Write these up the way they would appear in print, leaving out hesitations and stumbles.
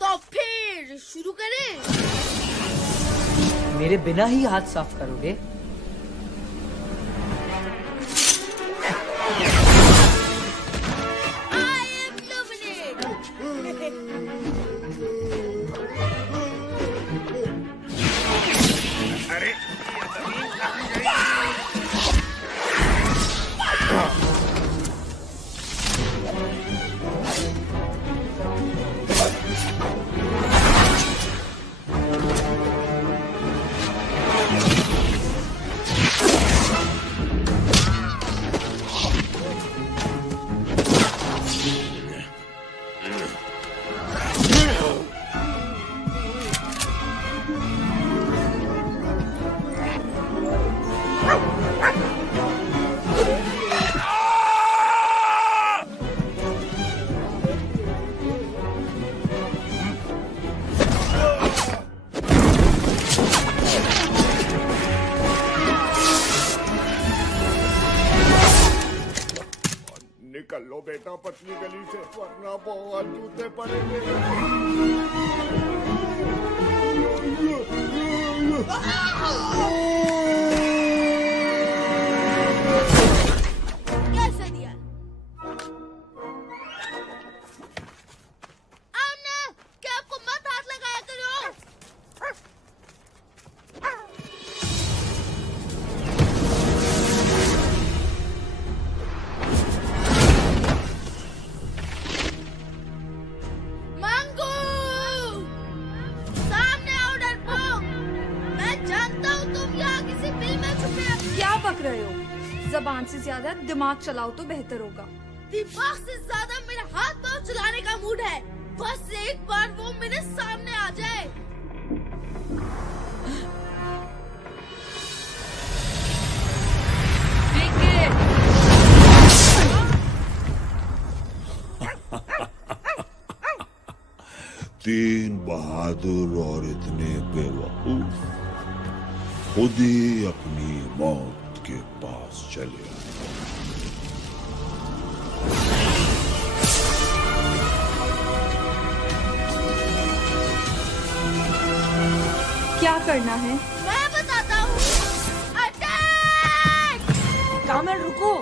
तो फिर शुरू करें? मेरे बिना ही हाथ साफ करोगे? निकल लो बेटा पतली गली से, वरना बहुत जूते पड़ेंगे। कैसे दिया? आमना, क्या आपको मत हाथ लगाया करो? रहे हो? ज़बान से ज्यादा दिमाग चलाओ तो बेहतर होगा। दिमाग से ज्यादा मेरा हाथ पांव चलाने का मूड है। बस एक बार वो मेरे सामने आ जाए। तीन बहादुर और इतने बेवकूफ खुद ही अपनी मौत के पास चले आए। क्या करना है? मैं बताता हूँ। अटैक! कामिल रुको।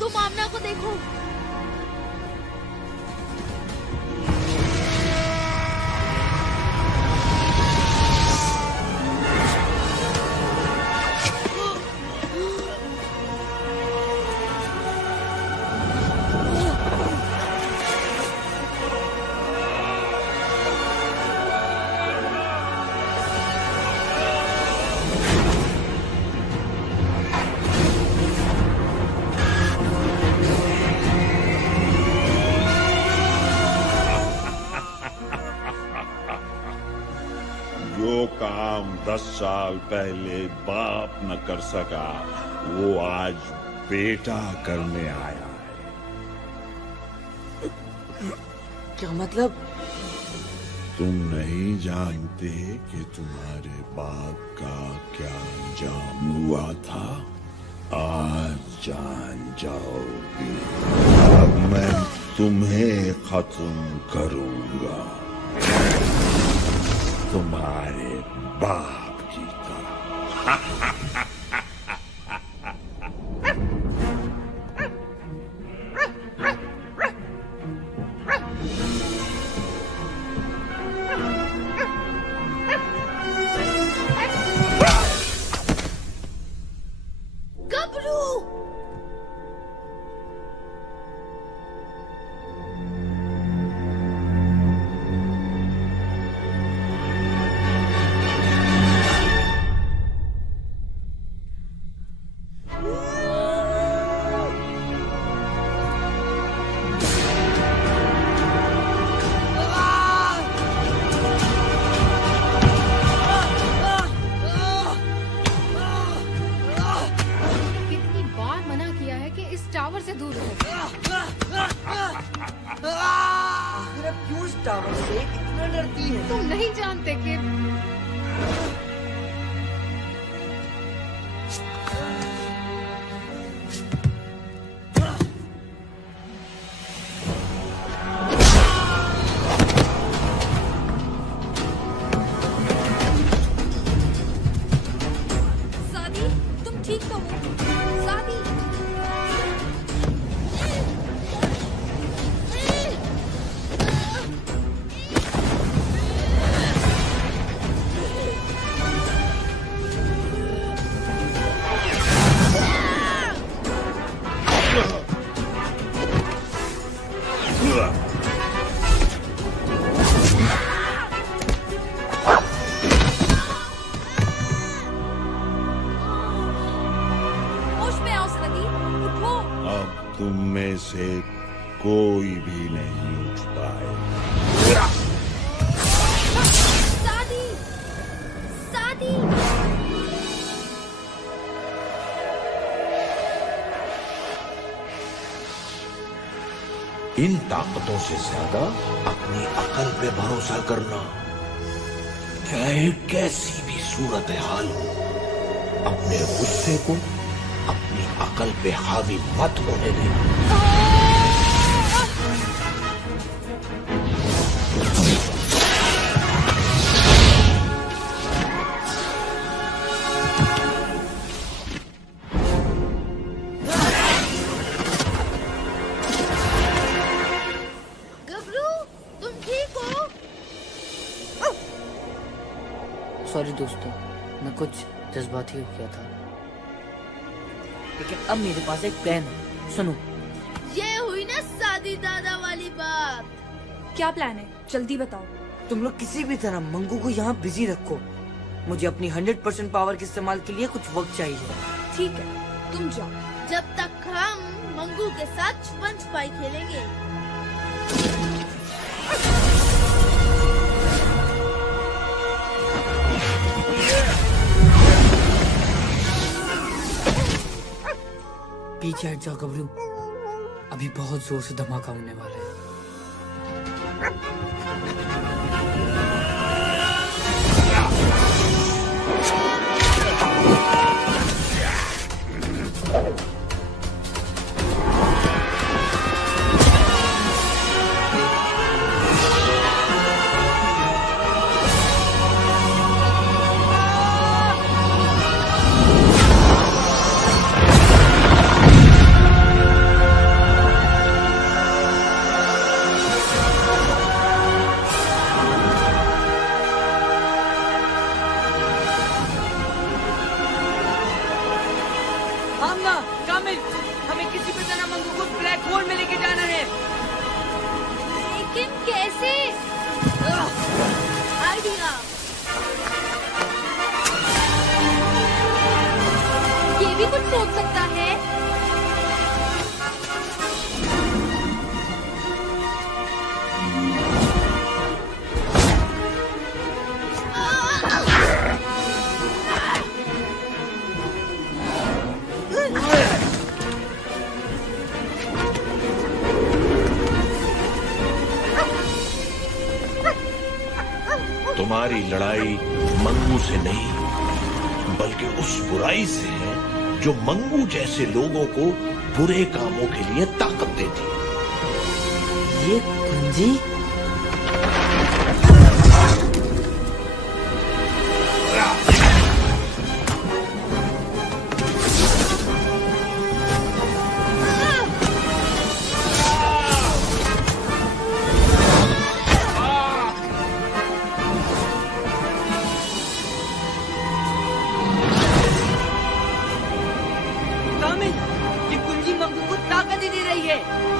तुम आमना को देखो। जो काम 10 साल पहले बाप न कर सका वो आज बेटा करने आया है। क्या मतलब? तुम नहीं जानते कि तुम्हारे बाप का क्या अंजाम हुआ था? आज जान जाओगे। अब मैं तुम्हें खत्म करूंगा, तुम्हारे बाप की तरह। गबरू! कितनी बार मना किया है कि इस टावर से दूर रहो। आखिर अब क्यों इस टावर से इतना डरती है? तुम नहीं जानते कि सादी, तुम ठीक तो हो? सादी, होश में आओ सादी, उठो। अब तुम में से कोई भी नहीं उठ पाए। सादी! सादी! इन ताकतों से ज्यादा अपनी अकल पे भरोसा करना। चाहे कैसी भी सूरत हाल हो, अपने गुस्से को अपनी अकल पे हावी मत होने देना। गबरू, तुम ठीक हो? सॉरी दोस्तों, मैं कुछ जज्बाती हो गया था, लेकिन अब मेरे पास एक प्लान है। सुनो। ये हुई ना सादी दादा वाली बात। क्या प्लान है? जल्दी बताओ। तुम लोग किसी भी तरह मंगू को यहाँ बिजी रखो। मुझे अपनी 100% पावर के इस्तेमाल के लिए कुछ वक्त चाहिए। ठीक है, तुम जाओ। जब तक हम मंगू के साथ छुपन छुपाई खेलेंगे। पीछे हट जाओ गबरू, अभी बहुत जोर से धमाका होने वाला है। आमना, कामिल, हमें किसी भी तरह मंगू को ब्लैक होल में लेके जाना है। लेकिन कैसे? आइडिया। ये भी कुछ सोच सकता है। आ, हमारी लड़ाई मंगू से नहीं, बल्कि उस बुराई से है जो मंगू जैसे लोगों को बुरे कामों के लिए ताकत देती है। ये कुंजी?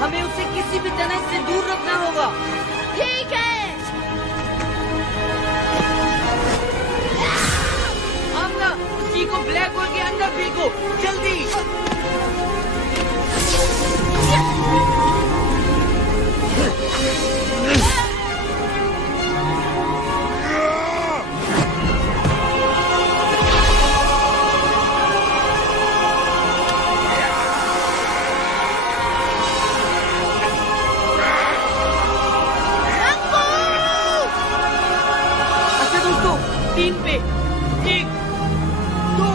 हमें उसे किसी भी तरह से दूर रखना होगा। ठीक है। आमना, उसी को ब्लैक होल के अंदर फेंको, जल्दी। तीन पे, 1, 2,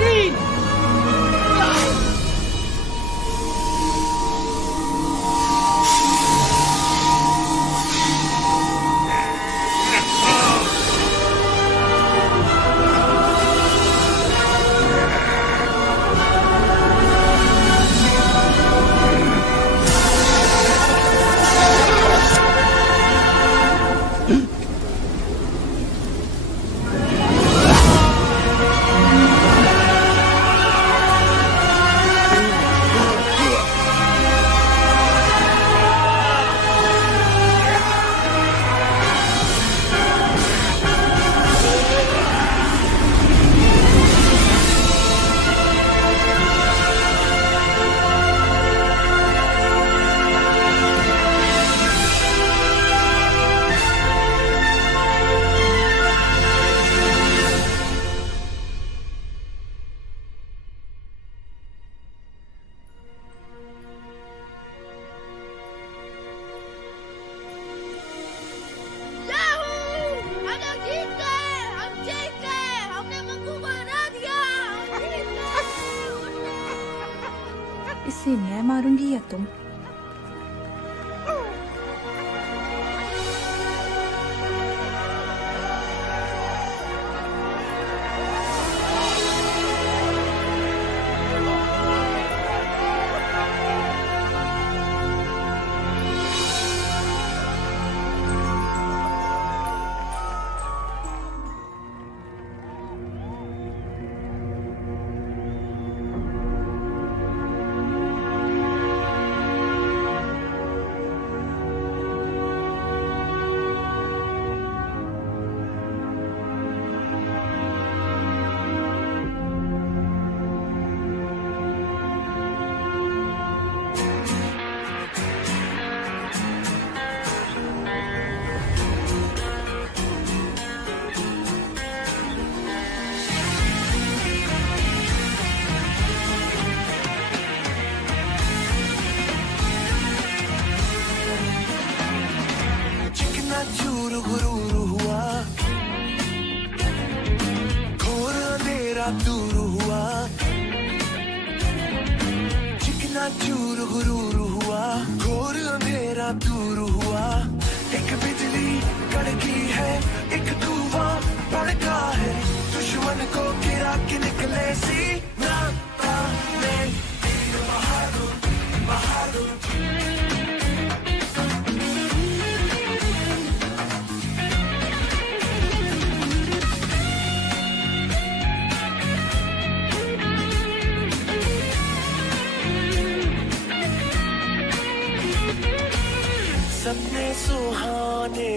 3। इसे मैं मारूंगी या तुम? चूर गुरूर हुआ, घोर अंधेरा दूर हुआ। चिकना चूर गुरूर हुआ, घोर अंधेरा दूर हुआ। एक बिजली कड़की है, एक धुआं भड़का है। दुश्मन को गिरा के निकले सीना में तीर बहादुर बहादुर। सपने सुहाने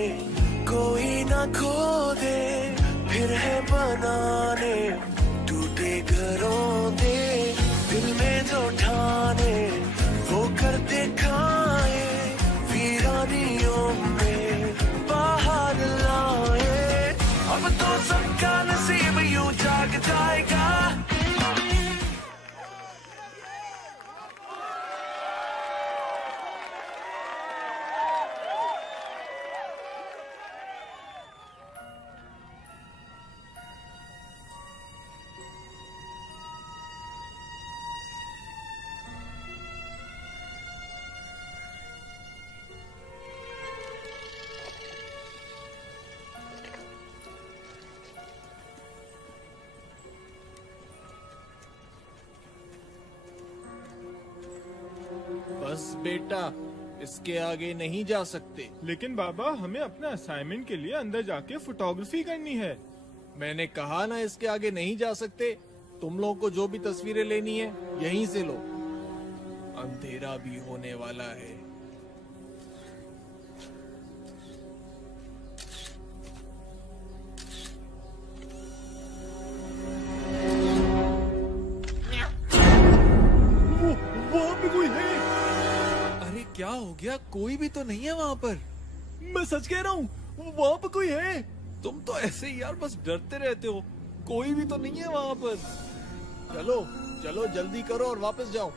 कोई ना खो दे, फिर है बनाने टूटे घरों दे। दिल में जो ठाने वो कर दिखाए, वीरानियों में बाहर लाए। अब तो सबका नसीब यूं जाग जाएगा। बेटा, इसके आगे नहीं जा सकते। लेकिन बाबा हमें अपने असाइनमेंट के लिए अंदर जाके फोटोग्राफी करनी है। मैंने कहा ना इसके आगे नहीं जा सकते। तुम लोगों को जो भी तस्वीरें लेनी है यहीं से लो, अंधेरा भी होने वाला है। वहाँ पे कोई है? अरे क्या हो गया? कोई भी तो नहीं है वहाँ पर। मैं सच कह रहा हूँ, वहाँ पे कोई है। तुम तो ऐसे ही यार बस डरते रहते हो। कोई भी तो नहीं है वहाँ पर। चलो चलो जल्दी करो और वापस जाओ।